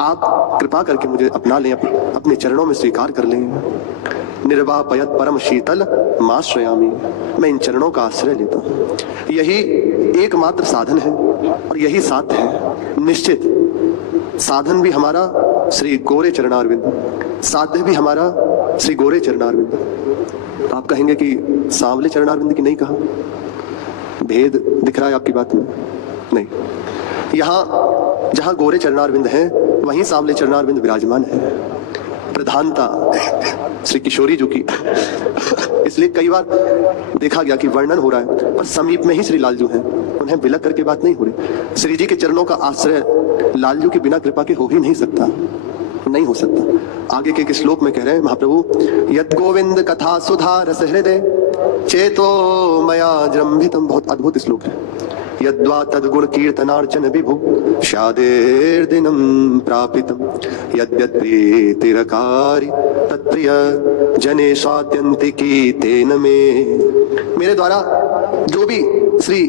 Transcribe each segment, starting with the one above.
आप कृपा करके मुझे अपना लें, अपने चरणों में स्वीकार कर लें। निर्वापयत परम शीतल माश्रयामी, मैं इन चरणों का आश्रय लेता हूँ। यही एकमात्र साधन है और यही साध्य है। निश्चित साधन भी हमारा श्री गोरे चरणारविंद, साध्य भी हमारा श्री गोरे चरणारविंद। तो आप कहेंगे कि सांवले चरणारविंद की नहीं कहा, भेद दिख रहा है आपकी बात में? नहीं, यहाँ जहां गोरे चरणारविंद है वहीं सांवले चरणारविंद विराजमान है। प्रधानता श्री किशोरी जी की इसलिए कई बार देखा गया कि वर्णन हो रहा है पर समीप में ही श्री लालजू हैं, उन्हें बिलक करके बात नहीं हो रही। श्री जी के चरणों का आश्रय लालजू के बिना कृपा के हो ही नहीं सकता, नहीं हो सकता। आगे के श्लोक में कह रहे हैं महाप्रभु, यद गोविंद कथा सुधा रस हृदय चेतो मया जृंभितम, बहुत अद्भुत श्लोक है। यद्वा तद्गुण कीर्तनार्चन विभु शादेर्दिनं प्रापितम, यद्यत् प्रीतिरकारि तत्प्रिय जने स्वात्यंतिकी तेन में। मेरे द्वारा जो भी श्री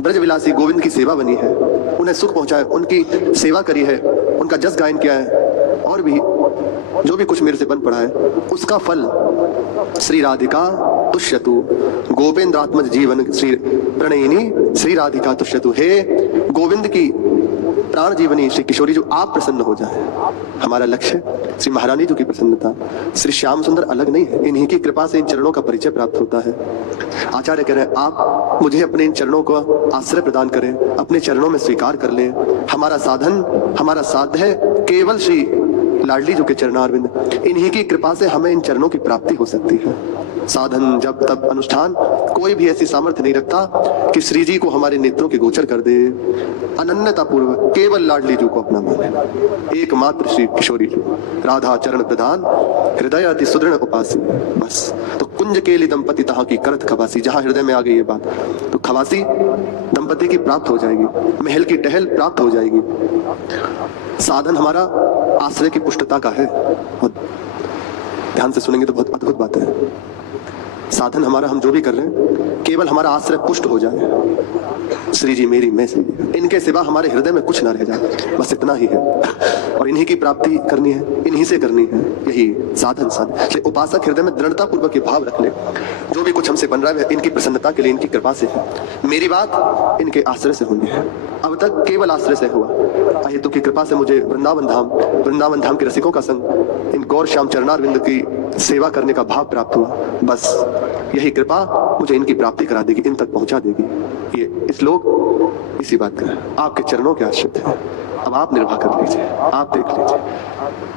ब्रजविलासी गोविंद की सेवा बनी है, उन्हें सुख पहुंचाए, उनकी सेवा करी है, उनका जस गायन किया है, और भी जो भी कुछ मेरे से बन पड़ा है, उसका फल श्री राधिका तुष्यतु, गोविंदात्मज जीवन श्री प्रणयिनी श्री राधिका तुष्यतु। हे गोविंद की प्राण जीवनी श्री किशोरी जो आप प्रसन्न हो जाए, हमारा लक्ष्य श्री महारानी जी की प्रसन्नता। श्री श्याम सुंदर अलग नहीं है, इन्हीं की कृपा से इन चरणों का परिचय प्राप्त होता है। आचार्य कह रहे हैं आप मुझे अपने इन चरणों को आश्रय प्रदान करें, अपने चरणों में स्वीकार कर लें। हमारा साधन, हमारा साध्य है केवल श्री लाडली जो के चरणारविंद, इन्हीं की कृपा से हमें इन चरणों की प्राप्ति हो सकती है। साधन जब तब अनुष्ठान कोई भी ऐसी सामर्थ्य नहीं रखता कि श्री जी को हमारे नेत्रों के गोचर कर दे। अनन्यता पूर्वक केवल लाडली जी को अपना माने, एकमात्र श्री किशोरी जी, राधा चरण प्रधान हृदय अति सुदृढ़ उपासी। बस तो कुंज केली दंपति तहाँ की करत खवासी, जहां हृदय में आ गई ये बात तो खवासी दंपति की प्राप्त हो जाएगी, महल की टहल प्राप्त हो जाएगी। साधन हमारा आश्रय की पुष्टता का है, और ध्यान से सुनेंगे तो बहुत अद्भुत बात है। साधन हमारा, हम जो भी कर रहे हैं केवल हमारा आश्रय पुष्ट हो जाए। श्री जी मेरी, मैं श्री जी, इनके सिवा हमारे हृदय में कुछ ना रह जाए, बस इतना ही है। और इन्हीं की प्राप्ति करनी है, इन्हीं से करनी है, यही साधन। साधन उपासक हृदय में दृढ़ता पूर्वक ये भाव रख ले, जो भी कुछ हमसे बन रहा है इनकी प्रसन्नता के लिए, इनकी कृपा से है। मेरी बात इनके आश्रय से होनी है, अब तक केवल आश्रय से हुआ। अहेतु की कृपा से मुझे वृंदावन धाम के रसिकों का संग, इन गौर श्याम चरणारविंद की सेवा करने का भाव प्राप्त हुआ। बस यही कृपा मुझे इनकी प्राप्ति करा देगी, इन तक पहुंचा देगी। ये इस लोग इसी बात का है, आपके चरणों के आश्रित है। अब आप निर्वाह कर लीजिए, आप देख लीजिए,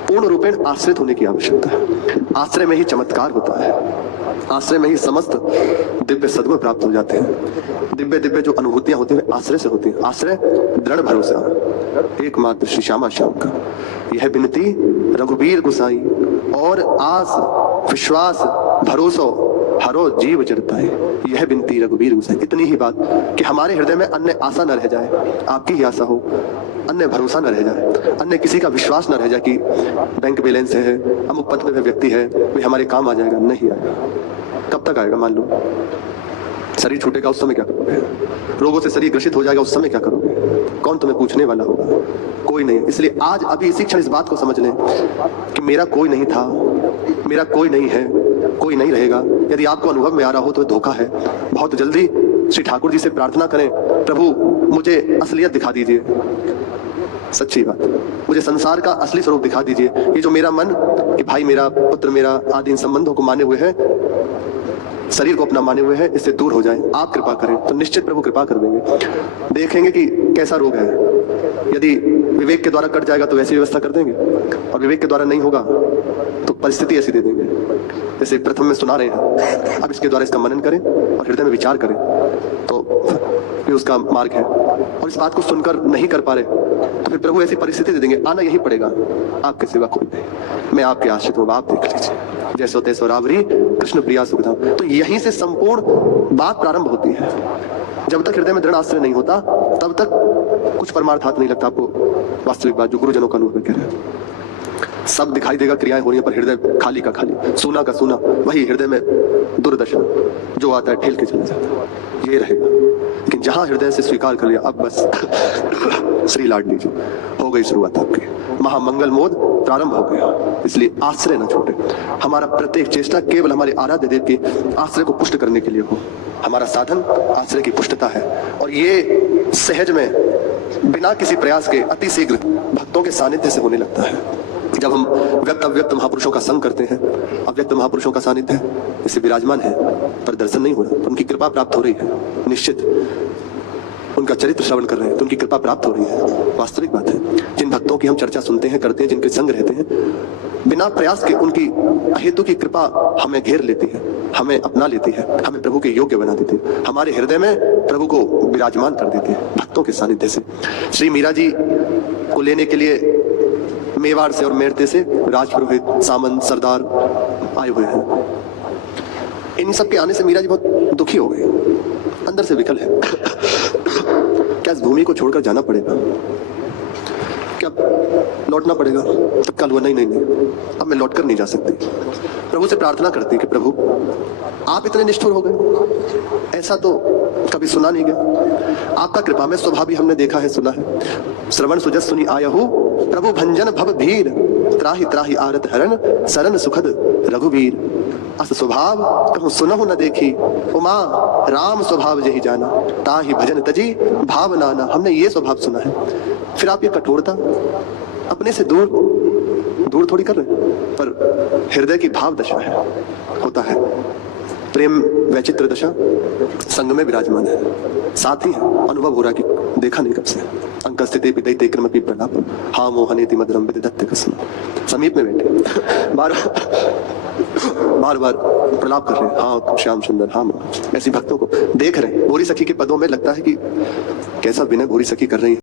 पूर्ण रूपेण आश्रित होने की आवश्यकता है। आश्रय में ही चमत्कार होता है, आश्रय में ही समस्त दिव्य सद्गुण प्राप्त हो जाते हैं। दिव्य दिव्य जो अनुभूतियां होती हैं आश्रय से होती हैं। आश्रय दृढ़ भरोसा एकमात्र श्री श्यामा श्याम का। यह विनती रघुबीर गुसाई, और आस विश्वास भरोसा हरो जीव चरताए। यह विनती रघुबीर गुसाई, इतनी ही बात कि हमारे हृदय में अन्य आशा न रह जाए, आपकी ही आशा हो, अन्य भरोसा न रह जाए, अन्य किसी का विश्वास न रह जाए कि बैंक बैलेंस है, अमुक पद पे व्यक्ति है, वे हमारे काम आ जाएगा। नहीं आएगा। कब तक आएगा? मान लो शरीर छूटेगा, उस समय क्या करोगे? रोगों से शरीर ग्रसित हो जाएगा, उस समय क्या करोगे? कौन तुम्हें पूछने वाला होगा? कोई नहीं। इसलिए आज अभी इसी क्षण इस बात को समझ लें कि मेरा कोई नहीं था, मेरा कोई नहीं है, कोई नहीं रहेगा। यदि आपको अनुभव में आ रहा हो तो धोखा है। बहुत जल्दी श्री ठाकुर जी से प्रार्थना करें, प्रभु मुझे असलियत दिखा दीजिए, सच्ची बात, मुझे संसार का असली स्वरूप दिखा दीजिए। ये जो मेरा मन कि भाई मेरा पुत्र मेरा आदि इन संबंधों को माने हुए है, शरीर को अपना माने हुए है, इससे दूर हो जाए। आप कृपा करें तो निश्चित प्रभु कृपा कर देंगे। देखेंगे कि कैसा रोग है। यदि विवेक के द्वारा कट जाएगा तो वैसी व्यवस्था कर देंगे, और विवेक के द्वारा नहीं होगा तो परिस्थिति ऐसी दे देंगे। जैसे प्रथम में सुना रहे हैं, अब इसके द्वारा इसका मनन करें और हृदय में विचार करें तो ये उसका मार्ग है। और इस बात को सुनकर नहीं कर पा रहे तो फिर प्रभु ऐसी परिस्थिति दे देंगे, आना यही पड़ेगा, आपके सिवा कोई नहीं, मैं आपके आश्रित हूँ, आप देख लीजिए। जैसे होते स्वरावरी कृष्ण प्रिया सुखधाम। तो यहीं से संपूर्ण बात प्रारंभ होती है। जब तक हृदय में दृढ़ आश्रय नहीं होता तब तक कुछ परमार्थात नहीं लगता आपको। वास्तविक बात जो गुरुजनों का अनुभव कह रहे हैं, सब दिखाई देगा, क्रियाएं हो रही है, पर हृदय खाली का खाली, सूना का सूना, वही हृदय में दुर्दशा, जो आता है ठेल के चला जाता है। ये रहेगा, लेकिन जहां हृदय से स्वीकार कर लिया, अब बस श्री लाडली जी हो गई शुरुआत आपकी, महामंगल मोद प्रारंभ हो गया। इसलिए आश्रय न छूटे, हमारा प्रत्येक चेष्टा केवल हमारे आराध्य देव के आश्रय को पुष्ट करने के लिए हो। हमारा साधन आश्रय की पुष्टता है, और ये सहज में बिना किसी प्रयास के अति शीघ्र भक्तों के सानिध्य से होने लगता है। जब हम व्यक्त अव्यक्त महापुरुषों का संग करते हैं, अव्यक्त महापुरुषों का सानिध्य इसे विराजमान है पर दर्शन नहीं हो रहा, तो उनकी कृपा प्राप्त हो रही है। निश्चित उनका चरित्र श्रवण कर रहे हैं तो उनकी कृपा प्राप्त हो रही है, वास्तविक बात है। जिन भक्तों की हम चर्चा सुनते हैं, करते हैं, जिनके संग रहते हैं, बिना प्रयास के उनकी अहेतु की कृपा हमें घेर लेती है, हमें अपना लेती है, हमें प्रभु के योग्य बना देती है, हमारे हृदय में प्रभु को विराजमान कर देती है भक्तों के सानिध्य से। श्री मीरा जी को लेने के लिए मेवाड़ से और मेरते से राजपुरोहित, सामंत, सरदार आए हुए हैं। इन सब के आने से मीरा जी बहुत दुखी हो गए, अंदर से विकल है। क्या इस भूमि को छोड़कर जाना पड़ेगा? क्या लौटना पड़ेगा? तत्काल हुआ नहीं नहीं नहीं, अब मैं लौटकर नहीं जा सकती। प्रभु से प्रार्थना करती कि प्रभु आप इतने निष्ठुर हो गए, ऐसा तो कभी सुना नहीं गया। आपका कृपा में स्वभाव भी हमने देखा है, सुना है। श्रवण सुजस सुनी आयहु प्रभु भंजन भव भीर, त्राहि त्राहि आरत हरण शरण सुखद रघुवीर। अस स्वभाव कहूँ सुनहु न देखी, उमा राम स्वभाव जही जाना, ताहि भजन तजी भाव नाना। हमने ये स्वभाव सुना है, फिर आप ये कठोरता अपने से दूर थोड़ी कर रहे हैं, पर हृदय की भाव दशा है, होता है प्रेम वैचित्र दशा संग में विराजमान है, साथ ही अनुभव हो रहा कि देखा नहीं कब से। अंक स्थिति दैत्य क्रमपि प्रलाप, हा मोहनेति मधुरम विदधत्ते कस्म। समीप में बैठे बार बार प्रलाप कर रहे हैं, हाँ श्याम सुंदर, हाँ माँ। ऐसी भक्तों को देख रहे हैं। भोरी सखी के पदों में लगता है कि कैसा विनय भोरी सखी कर रही है।